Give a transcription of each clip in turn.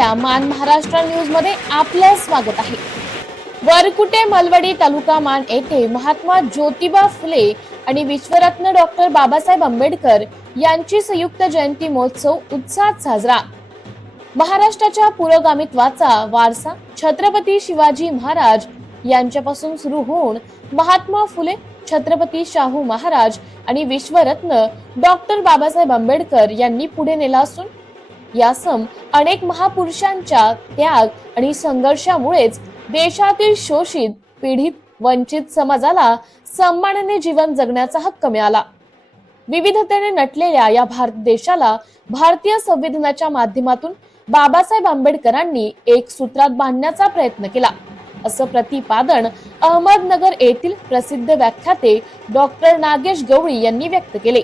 असलेल्या मान महाराष्ट्र न्यूज मध्ये आपलं स्वागत आहे। वरकुटे मलवडी तालुका मान येथे महात्मा ज्योतिबा फुले आणि विश्वरत्न डॉक्टर बाबासाहेब आंबेडकर यांची संयुक्त जयंती महोत्सव उत्साहात साजरा। महाराष्ट्राच्या पुरोगामित्वाचा वारसा छत्रपती शिवाजी महाराज यांच्यापासून सुरू होऊन महात्मा फुले, छत्रपती शाहू महाराज आणि विश्वरत्न डॉक्टर बाबासाहेब आंबेडकर यांनी पुढे नेला असून यासम अनेक महापुरुषांच्या त्याग आणि संघर्षामुळेच देशातील शोषित, पीडित, वंचित समाजाला सन्मानाने जीवन जगण्याचा हक्क मिळाला। विविधतेने नटलेल्या या भारत देशाला भारतीय संविधानाच्या माध्यमातून बाबासाहेब आंबेडकरांनी एक सूत्रात बांधण्याचा प्रयत्न केला, असं प्रतिपादन अहमदनगर येथील प्रसिद्ध व्याख्याते डॉक्टर नागेश गवळी यांनी व्यक्त केले।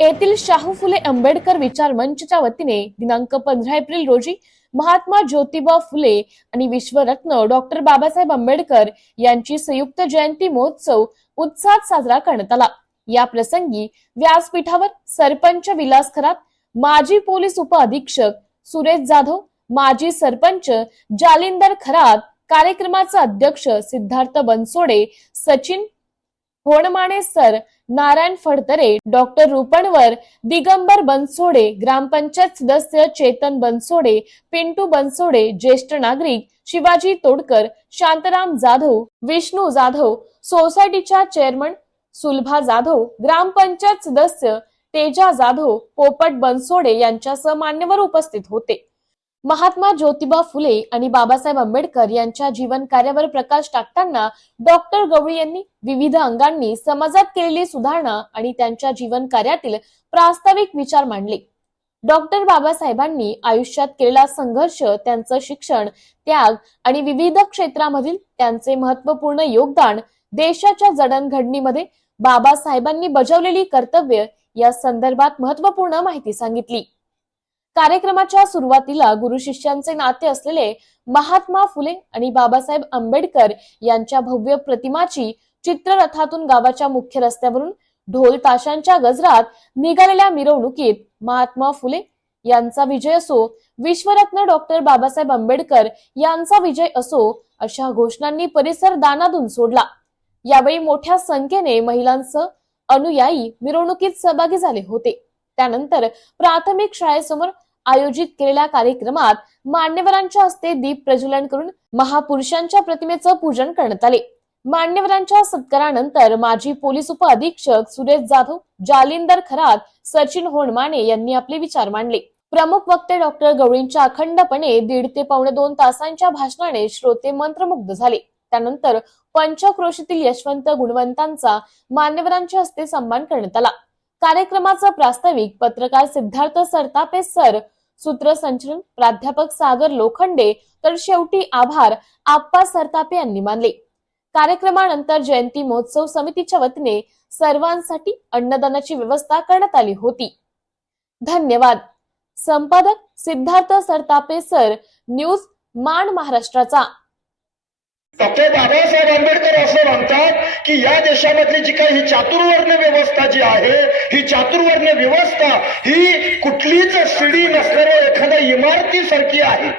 येथील शाहू फुले आंबेडकर विचार मंचच्या वतीने दिनांक 15 एप्रिल रोजी महात्मा ज्योतिबा फुले आणि विश्वरत्न डॉक्टर बाबासाहेब आंबेडकर यांची संयुक्त जयंती महोत्सव उत्साहात साजरा करण्यात आला। या प्रसंगी व्यासपीठावर सरपंच विलास खरात, माजी पोलीस उपअधीक्षक सुरेश जाधव, माजी सरपंच जालिंदर खरात, कार्यक्रमाचे अध्यक्ष सिद्धार्थ बनसोडे, सचिन होणमाने सर, नारायण फडतरे, डॉक्टर रुपणवर, दिगंबर बनसोडे, ग्रामपंचायत सदस्य चेतन बनसोडे, पिंटू बनसोडे, ज्येष्ठ नागरिक शिवाजी तोडकर, शांताराम जाधव, विष्णू जाधव, सोसायटीच्या चेअरमन सुलभा जाधव, ग्रामपंचायत सदस्य तेजा जाधव, पोपट बनसोडे यांच्यासह मान्यवर उपस्थित होते। महात्मा ज्योतिबा फुले आणि बाबासाहेब आंबेडकर यांच्या जीवन कार्यावर प्रकाश टाकताना डॉक्टर गवळी यांनी विविध अंगांनी समाजात केलेली सुधारणा आणि त्यांच्या जीवन कार्यातील प्रास्ताविक विचार मांडले। डॉक्टर बाबासाहेबांनी आयुष्यात केलेला संघर्ष, त्यांचं शिक्षण, त्याग आणि विविध क्षेत्रामधील त्यांचे महत्त्वपूर्ण योगदान, देशाच्या जडणघडणीमध्ये बाबासाहेबांनी बजावलेली कर्तव्य या संदर्भात महत्त्वपूर्ण माहिती सांगितली। कार्यक्रमाच्या सुरुवातीला गुरु शिष्यांचे नाते असलेले महात्मा फुले आणि बाबासाहेब आंबेडकर यांच्या भव्य प्रतिमाची चित्ररथातून गावाच्या मुख्य रस्त्यावरून ढोल ताशांच्या गजरात निघालेल्या मिरवणुकीत महात्मा फुले यांचा विजय असो, विश्वरत्न डॉक्टर बाबासाहेब आंबेडकर यांचा विजय असो अशा घोषणांनी परिसर दानाधून सोडला। यावेळी मोठ्या संख्येने महिलांसह अनुयायी मिरवणुकीत सहभागी झाले होते। त्यानंतर प्राथमिक शाळेसमोर आयोजित केलेल्या कार्यक्रमात मान्यवरांच्या हस्ते दीप प्रज्वलन करून महापुरुषांच्या प्रतिमेचं पूजन करण्यात आले। मान्यवरांच्या सत्कारानंतर माजी पोलीस उपअधीक्षक सुरेश जाधव, जालिंदर खरात, सचिन होणमाने यांनी आपले विचार मांडले। प्रमुख वक्ते डॉक्टर गवळींच्या अखंडपणे 1.5 ते पावणे 2 तासांच्या भाषणाने श्रोते मंत्रमुग्ध झाले। त्यानंतर पंचक्रोशीतील यशवंत गुणवंतांचा मान्यवरांच्या हस्ते सन्मान करण्यात आला। कार्यक्रमाचा प्रास्ताविक पत्रकार सिद्धार्थ सरतापे सर, सूत्रसंचलन प्राध्यापक सागर लोखंडे, तर शेवटी आभार आप्पा सरतापे यांनी मानले। कार्यक्रमानंतर जयंती महोत्सव समितीच्या वतीने सर्वांसाठी अन्नदानाची व्यवस्था करण्यात आली होती। धन्यवाद। संपादक सिद्धार्थ सरतापे सर, न्यूज मान महाराष्ट्राचा। डॉक्टर बाबासाहेब आंबेडकर असं म्हणतात की या देशामधली जी काही ही चातुर्वर्ण व्यवस्था जी आहे, ही चातुर्वर्ण व्यवस्था ही कुठलीच शिडी नसणाऱ्या एखाद्या इमारतीसारखी आहे।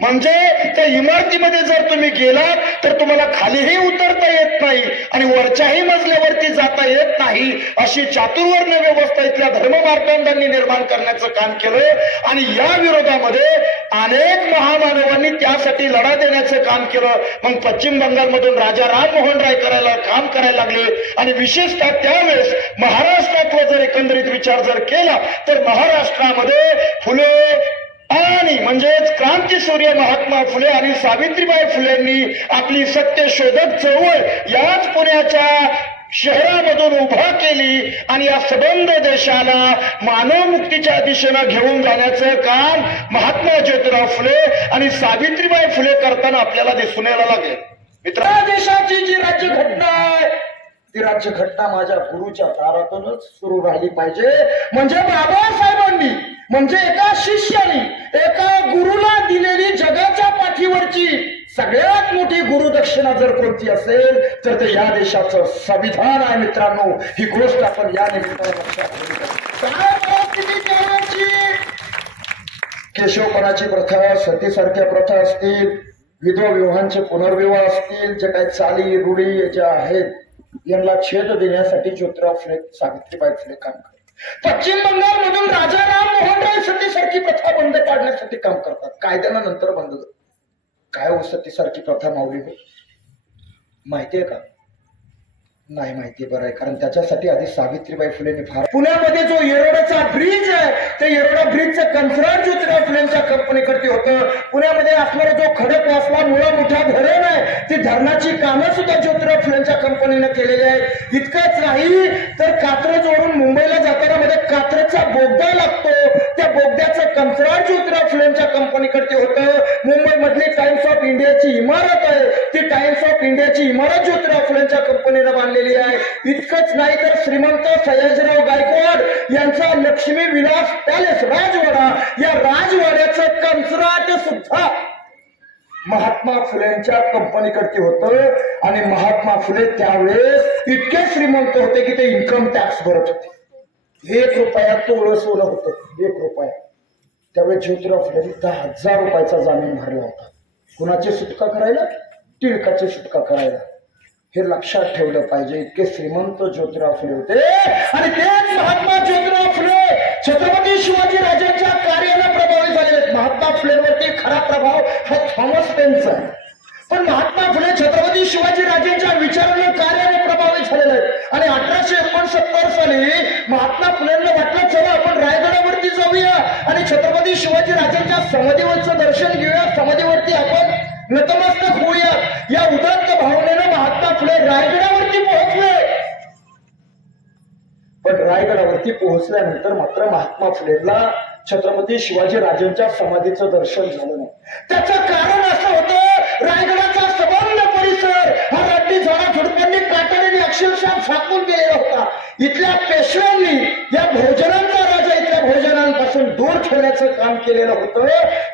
म्हणजे त्या इमारतीमध्ये जर तुम्ही गेलात तर तुम्हाला खालीही उतरता येत नाही आणि वरच्याही मजल्यावरती जाता येत नाही, अशी चातुर्वर्ण व्यवस्था इथल्या धर्ममार्तंडांनी निर्माण करण्याचं काम केलं। आणि या विरोधामध्ये अनेक महामानवांनी त्यासाठी लढा देण्याचं काम केलं। मग पश्चिम बंगालमधून राजा राममोहन राय काम करायला लागले आणि विशेषतः त्यावेळेस महाराष्ट्रातला जर एकंदरीत विचार जर केला तर महाराष्ट्रामध्ये फुले आणि म्हणजेच क्रांतीसूर्य महात्मा फुले आणि सावित्रीबाई फुलेंनी आपली सत्यशोधक चळवळ याच पुण्याच्या शहरामधून उभा केली आणि या सबंध देशाला मानवमुक्तीच्या दिशेनं घेऊन जाण्याचं काम महात्मा ज्योतिराव फुले आणि सावित्रीबाई फुले करताना आपल्याला दिसून यायला लागले। मित्रा, देशाची जी राज्यघटना आहे ती राज्यघटना माझ्या गुरुच्या दारातूनच सुरू राहिली पाहिजे। म्हणजे बाबासाहेबांनी म्हणजे एका शिष्याने एका गुरुला दिलेली जगाच्या पाठीवरची सगळ्यात मोठी गुरुदक्षिणा जर कोणती असेल तर ते या देशाचं संविधान आहे। मित्रांनो, ही गोष्ट आपण या निमित्ताने लक्षात ठेवली पाहिजे। काय परिस्थिती केशवपणाची प्रथा, सतीसारख्या प्रथा असतील, विधवा विवाहांचे पुनर्विवाह असतील, जे काही चाली रूढी ज्या आहेत, यांना छेद देण्यासाठी ज्योतिराव फुले, सावित्रीबाई फुले काम करतात. पश्चिम बंगाल मधून राजा राम मोहन राय सतीसारखी प्रथा बंद पाडण्यासाठी काम करतात. कायद्यानं नंतर बंद झालं. काय हो सतीसारखी प्रथा माऊली हो माहितीये का? नाही माहिती. बरं आहे, कारण त्याच्यासाठी आधी सावित्रीबाई फुलेंनी फार. पुण्यामध्ये जो येरोडाचा ब्रिज आहे, ते येरोडा ब्रिजचं कंत्राट ज्योतिराव फुलेंच्या कंपनीकडे होतं. पुण्यामध्ये असणारा जो खडकवासला मुळा मोठा धरण आहे, ती धरणाची कामं सुद्धा ज्योतिराव फुलेंच्या कंपनीने केलेली आहेत. इतकंच नाही तर कात्रजवरून मुंबईला जाताना मध्ये कात्रजचा बोगदा लागतो, त्या बोगद्याचं कंत्राट ज्योतिराव फुलेंच्या कंपनीकडे होतं. मुंबईमधली टाइम्स ऑफ इंडियाची इमारत आहे, ती टाइम्स ऑफ इंडियाची इमारत ज्योतिराव फुलेंच्या कंपनीने बांधलेली आहे. इतकंच नाही तर श्रीमंत सयाजीराव गायकवाड यांचा लक्ष्मी विलास पॅलेस राजवाडा, या राजवाड्याचं कंत्राट सुद्धा महात्मा फुलेंच्या कंपनीकडे होतं. आणि महात्मा फुले त्यावेळेस इतके श्रीमंत होते की ते इन्कम टॅक्स भरत होते. 1 रुपयात तो सोनं होतं, 1 रुपया. त्यावेळेस ज्योतिराव फुलेंनी 10,000 रुपयाचा जामीन भरला होता. कुणाची सुटका करायला? टिळकाची सुटका करायला. हे लक्षात ठेवलं पाहिजे. इतके श्रीमंत ज्योतिराव फुले होते. आणि तेच महात्मा ज्योतिराव फुले छत्रपती शिवाजी राजांच्या कार्याला प्रभावित झालेले. महात्मा फुलेंवरती खरा प्रभाव हा थॉमस पेनचा आहे, पण महात्मा फुले छत्रपती शिवाजी राजांच्या विचाराने कार्याने प्रभावित झालेले आहेत. आणि 1869 साली महात्मा फुलेंना वाटलं चला आपण रायगडावरती जाऊया आणि छत्रपती शिवाजी राजांच्या समाधीवरचं दर्शन घेऊया, समाधीवरती आपण नतमस्तक होऊया. या उदात्त भावनेनं महात्मा फुले रायगडावरती पोहोचले. पण रायगडावरती पोहोचल्यानंतर मात्र महात्मा फुलेंना छत्रपती शिवाजी राजांच्या समाधीचं दर्शन झालं नाही. त्याचं कारण असं होतं, रायगडाचा सबंध परिसर हा रात्री झाडा झुडपांनी काटाने अक्षरशः झाकून गेलेला होता. इथल्या पेशव्यांनी या भोजनांचा राजा इथल्या भोजनांपासून दूर ठेवण्याचं काम केलेलं होतं.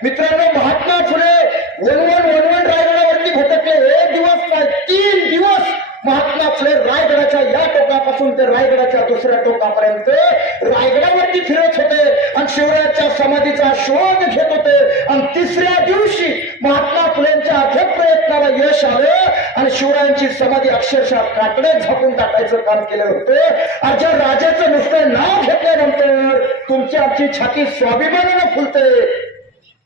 मित्रांनो, महात्मा फुले वनवन रायगडावरती भटकले. 1 दिवस काय 3 दिवस महात्मा फुले रायगडाच्या या टोकापासून ते रायगडाच्या दुसऱ्या टोकापर्यंत रायगडावरती फिरत होते आणि शिवरायांच्या समाधीचा शोध घेत होते. आणि 3ऱ्या दिवशी महात्मा फुलेंच्या अथक प्रयत्नाला यश आलं आणि शिवरायांची समाधी अक्षरशः काकडे झाकून टाकायचं काम केलं होतं. आज राजाचं नुसतं नाव घेतल्यानंतर तुमची आमची छाती स्वाभिमानानं फुलते,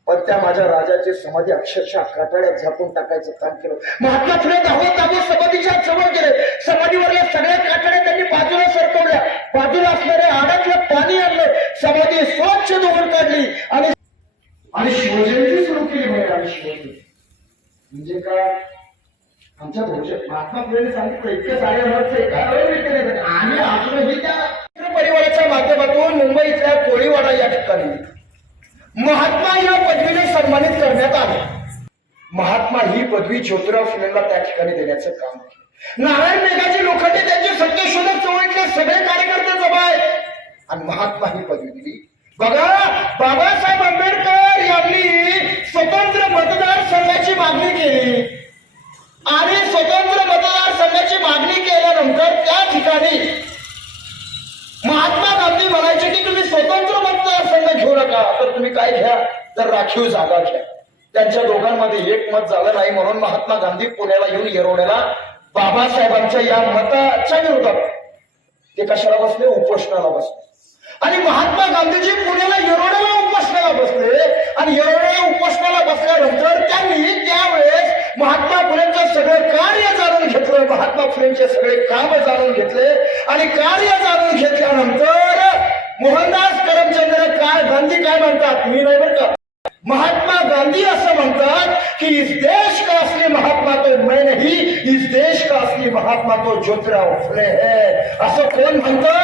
पण त्या माझ्या राजाची समाधी अक्षरशः काटाड्यात झाकून टाकायचं काम केलं. महात्मा फुले धावत समाधीच्या जवळ गेले. समाधीवरल्या सगळ्या काटाड्या त्यांनी बाजूला सरकवल्या, बाजूला असणाऱ्या आडातलं पाणी आणलं, समाधी स्वच्छ धुवून काढली आणि शिवजयंती सुरू केली. म्हणजे काय? आमच्या महात्मा फुलेने सांगितलं इतके साडे आणि अजूनही त्या परिवाराच्या माध्यमातून मुंबईतल्या कोळीवाडा या ठिकाणी महात्मा या पदवीने सन्मानित करण्यात आले. महात्मा ही पदवी ज्योतिराव फुलेंना त्या ठिकाणी देण्याचं काम केलं. नारायण मेघाजी लोखंडे त्यांचे सत्यशोधक चळवळीतले सगळे कार्यकर्ते जमा आहेत आणि महात्मा ही पदवी दिली. बघा, बाबासाहेब आंबेडकर यांनी स्वतंत्र मतदारसंघाची मागणी केली आणि स्वतंत्र मतदारसंघाची मागणी केल्यानंतर त्या ठिकाणी महात्मा गांधी म्हणायचे की तुम्ही स्वतंत्र मतदारसंघ घेऊ नका, तर तुम्ही काय घ्या, तर राखीव जागा घ्या. त्यांच्या दोघांमध्ये एकमत झालं नाही, म्हणून महात्मा गांधी पुण्याला येऊन येरवड्याला बाबासाहेबांच्या या मताच्या विरोधात ते कशाला बसले? उपोषणाला बसले. आणि महात्मा गांधीजी पुण्याला येरवड्याला उपोषणाला बसले आणि येरवड्याला उपोषणाला बसल्यानंतर त्यांनी त्यावेळेस महात्मा फुलेंचं सगळं कार्य जाणून घेतलं, महात्मा फुलेंचे सगळे काम जाणून घेतले आणि कार्य जाणून घेतल्यानंतर मोहनदास करमचंद गांधी काय म्हणतात, मी नाही बरं का, महात्मा गांधी असं म्हणतात की इस देश का असली महात्मा तो मैं नहीं, इस देश का असली महात्मा तो ज्योतिराव फुले है. असं कोण म्हणतं?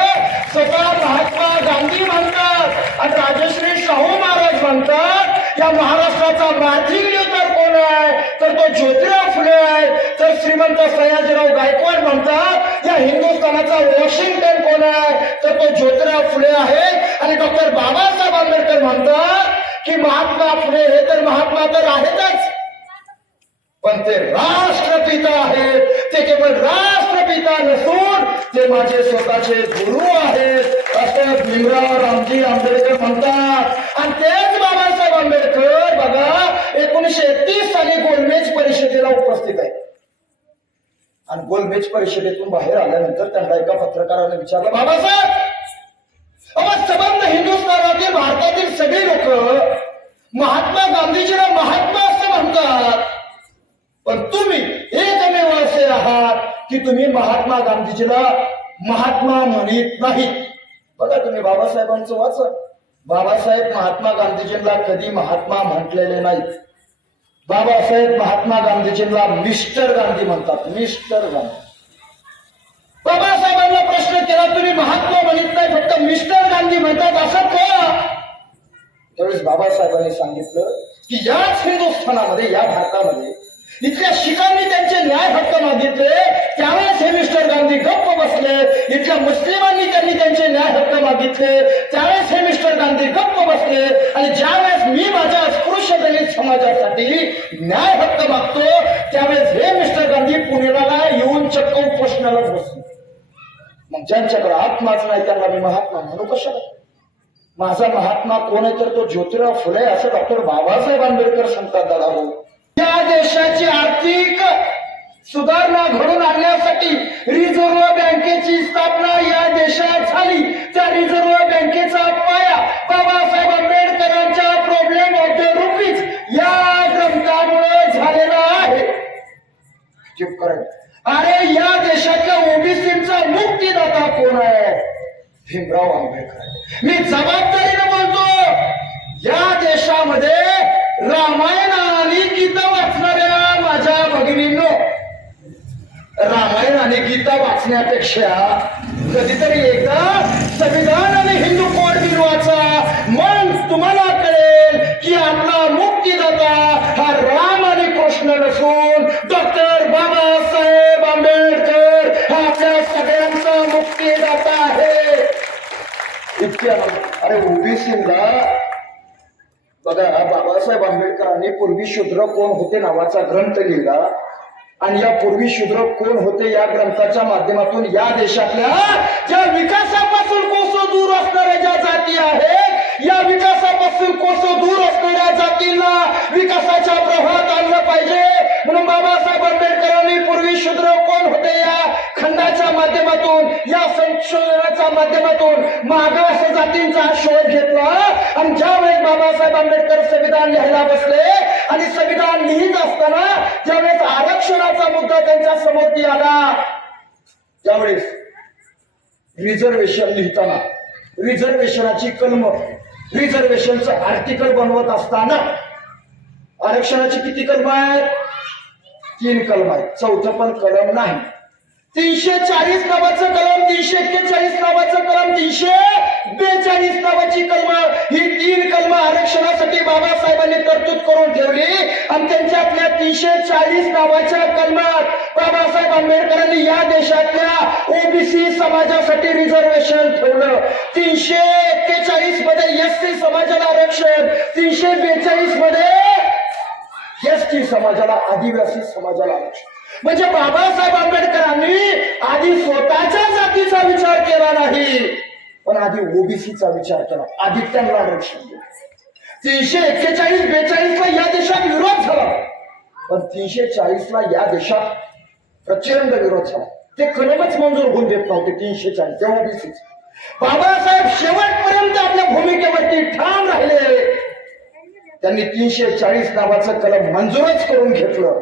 स्वतः महात्मा गांधी म्हणतात. आणि राजश्री शाहू महाराज म्हणतात या महाराष्ट्राचा मार्जिन ल्युथर कोण आहे, तर तो ज्योतिराव फुले आहे. तर श्रीमंत सयाजीराव गायकवाड म्हणतात या हिंदुस्थानाचा वॉशिंग्टन कोण आहे, तर तो ज्योतिराव फुले आहे. आणि डॉक्टर बाबासाहेब आंबेडकर म्हणतात की महात्मा फुले हे तर महात्मा तर आहेतच, पण ते राष्ट्रपिता आहेत. ते केवळ राष्ट्रपिता नसून ते माझे स्वतःचे गुरु आहेत असं भीमराव रामजी आंबेडकर म्हणतात. आणि तेच बाबासाहेब आंबेडकर बघा 1931 साली गोलमेज परिषदेला उपस्थित आहेत. आणि गोलमेज परिषदेतून बाहेर आल्यानंतर त्यांना एका पत्रकाराने विचारलं, बाबासाहेब संबंध हिंदुस्थानातील भारतातील सगळे लोक महात्मा गांधीजीला महात्मा असं म्हणतात, पण तुम्ही एकमेव असे आहात की तुम्ही महात्मा गांधीजीला महात्मा म्हणत नाही. बघा तुम्ही बाबासाहेबांचं वाचा. बाबासाहेब महात्मा गांधीजींना कधी महात्मा म्हटलेले नाही. बाबासाहेब महात्मा गांधीजींना मिस्टर गांधी म्हणतात. मिस्टर गांधी. बाबासाहेबांना प्रश्न केला, तुम्ही महात्मा म्हणत नाही फक्त मिस्टर गांधी म्हणतात असं का? त्यावेळेस बाबासाहेबांनी सांगितलं की याच हिंदुस्थानामध्ये या भारतामध्ये इथल्या शिखांनी त्यांचे न्याय हक्क मागितले, त्यावेळेस हे मिस्टर गांधी गप्प बसले. इथल्या मुस्लिमांनी त्यांचे न्याय हक्क मागितले, त्यावेळेस हे मिस्टर गांधी गप्प बसले. आणि ज्यावेळेस मी माझ्या अस्पृश्य दलित समाजासाठी न्याय हक्क मागतो त्यावेळेस हे मिस्टर गांधी पुण्याला येऊन चक्क उपोषणालाच बसले. मग ज्यांच्याकडे आत्माच नाही त्यांना मी महात्मा म्हणू कशाला? माझा महात्मा कोण आहे तर तो ज्योतिराव फुले असं डॉक्टर बाबासाहेब आंबेडकर सांगतात. दादा या देशाची आर्थिक सुधारणा घडून आणण्यासाठी रिझर्व्ह बँकेची स्थापना या देशात झाली. त्या रिझर्व्ह बँकेचा पाया बाबासाहेब आंबेडकरांच्या प्रॉब्लेम ऑफ द रुपीज या ग्रंथामुळे झालेला आहे. चुप करा. अरे या देशातल्या ओबीसीचा मुक्तीदाता कोण आहे? भीमराव आंबेडकर. मी जबाबदारीने बोलतो, या देशामध्ये रामायण आणि गीता वाचणाऱ्या माझ्या भगिनींनो, रामायण आणि गीता वाचण्यापेक्षा कधीतरी एकदा संविधान आणि हिंदू कोड बिल वाचा. मग तुम्हाला कळेल की आपला मुक्तीदाता हा राम आणि कृष्ण नसून डॉक्टर बाबासाहेब आंबेडकर हा आपल्या सगळ्यांचा मुक्तीदाता आहे. इतक्या अरे ओबीसीला बघा, बाबासाहेब आंबेडकरांनी पूर्वी शूद्र कोण होते नावाचा ग्रंथ लिहिला. आणि या पूर्वी शूद्र कोण होते या ग्रंथाच्या माध्यमातून या देशातल्या ज्या विकासापासून कोसो दूर असणाऱ्या ज्या जाती आहेत, या विकासापासून कोसो दूर असणाऱ्या जातींना विकासाच्या प्रवाहात आणलं पाहिजे. म्हणून बाबासाहेब आंबेडकरांनी पूर्वी शूद्र कोण होते या खंडाच्या माध्यमातून, या संशोधनाच्या माध्यमातून मागास जातींचा शोध घेतला. आणि ज्यावेळेस बाबासाहेब आंबेडकर संविधान लिहायला बसले आणि संविधान लिहित असताना ज्यावेळेस आरक्षणाचा मुद्दा त्यांच्या समोर आला, त्यावेळेस रिझर्वेशन लिहिताना रिझर्वेशनाची कलम, रिझर्वेशनचं आर्टिकल बनवत असताना आरक्षणाची किती कलम आहेत? 3 कलम आहेत. चौथं पण कलम नाही. 340 नावाचं कलम, 341 नावाचं कलम, 342 नावाची कलम, ही 3 कलम आरक्षणासाठी बाबासाहेबांनी तरतूद करून ठेवली. आणि त्यांच्यातल्या 340 नावाच्या कलमात बाबासाहेब आंबेडकरांनी या देशातल्या ओबीसी समाजासाठी रिझर्वेशन ठेवलं. 341 मध्ये एससी समाजाला आरक्षण, 342 मध्ये एसटी समाजाला, आदिवासी समाजाला आरक्षण. म्हणजे बाबासाहेब आंबेडकरांनी आधी स्वतःच्या जातीचा विचार केला नाही, पण आधी ओबीसीचा विचार केला. आधी त्यांना आरक्षण दिलं. 341-42 ला या देशात विरोध झाला, पण 340 ला या देशात प्रचंड विरोध झाला. ते कलमच मंजूर होऊन देत नव्हते 340 त्या ओबीसी. बाबासाहेब शेवटपर्यंत आपल्या भूमिकेवरती ठाम राहिले. त्यांनी 340 नावाचं कलम मंजूरच करून घेतलं.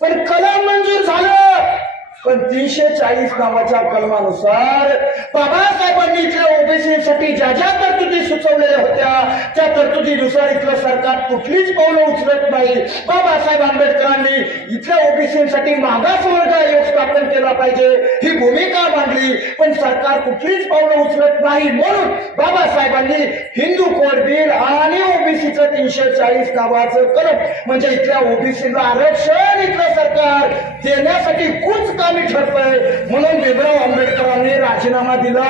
पण कलम मंजूर झालं, पण 340 नावाच्या कलमानुसार बाबासाहेबांनी इथल्या ओबीसीसाठी ज्या ज्या तरतुदी सुचवलेल्या होत्या त्या तरतुदीनुसार इथलं सरकार कुठलीच पावलं उचलत नाही. बाबासाहेब आंबेडकरांनी इथल्या ओबीसीसाठी मागासवर्ग आयोग स्थापन केला पाहिजे ही भूमिका मांडली, पण सरकार कुठलीच पावलं उचलत नाही. म्हणून बाबासाहेबांनी हिंदू कोड बिल आणि ओबीसीचं 340 नावाचं कलम म्हणजे इथल्या ओबीसीला आरक्षण इथलं सरकार देण्यासाठी खूप कामी ठरतंय. म्हणून भीमराव आंबेडकरांनी राजीनामा दिला.